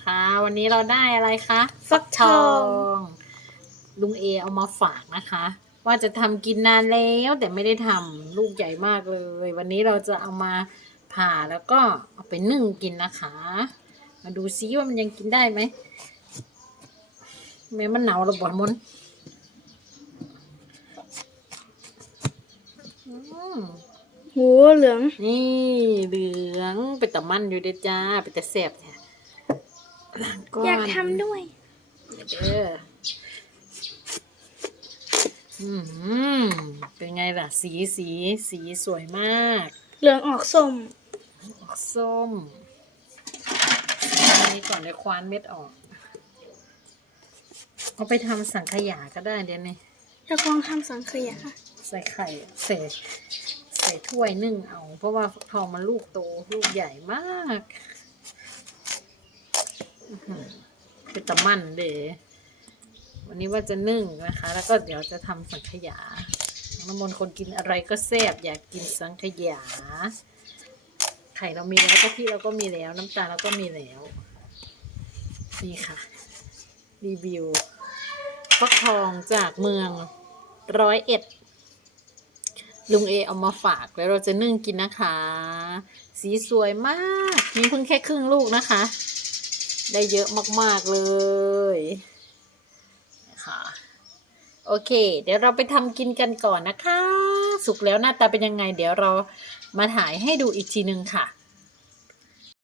นะคะ วันนี้เราได้อะไรคะฟักทองงลุงเอเอามาฝากนะคะ ว่าจะทำกินนานแล้วแต่ไม่ได้ทำลูกใหญ่มากเลย วันนี้เราจะเอามาผ่าแล้วก็เอาไปนึ่งกินนะคะ มาดูซิว่ามันยังกินได้ไหมแม้มันหนาวระบอดมนอืมหูเหลือง นี่เหลืองเป็นตะมันอยู่เด้อจ้าเป็นตะแสบแท้ ล้างก้อนอยากทำด้วยเด้ออืมเป็นไงล่ะ สีสีสีสวยมาก เหลืองออกส้มออกส้มอันนี้ก่อนเดี๋ยวควานเม็ดออก เอาไปทำสังขยาก็ได้เดี๋ยวนี้จะลองทำสังขยาใส่ไข่ใส่ใส่ถ้วยนึ่งเอา เพราะว่าฟักทองมันลูกโต ลูกใหญ่มาก อื้อหือเป็นตะมันเดวันนี้ว่าจะนึ่งนะคะ แล้วก็เดี๋ยวจะทำสังขยาน้ำมนต์คนกินอะไรก็แซ่บอยากกินสังขยา ไข่เรามีแล้วกะทิเราก็มีแล้ว น้ำตาลเราก็มีแล้ว นี่ค่ะ รีวิวฟักทองจากเมืองร้อยเอ็ดลุงเอเอามาฝากแล้วเราจะนึ่งกินนะคะ สีสวยมาก นี่เพิ่งแค่ครึ่งลูกนะคะ ได้เยอะมาก ๆ เลยนะคะโอเค เดี๋ยวเราไปทำกินกันก่อนนะคะ สุกแล้วหน้าตาเป็นยังไง เดี๋ยวเรามาถ่ายให้ดูอีกทีนึงค่ะ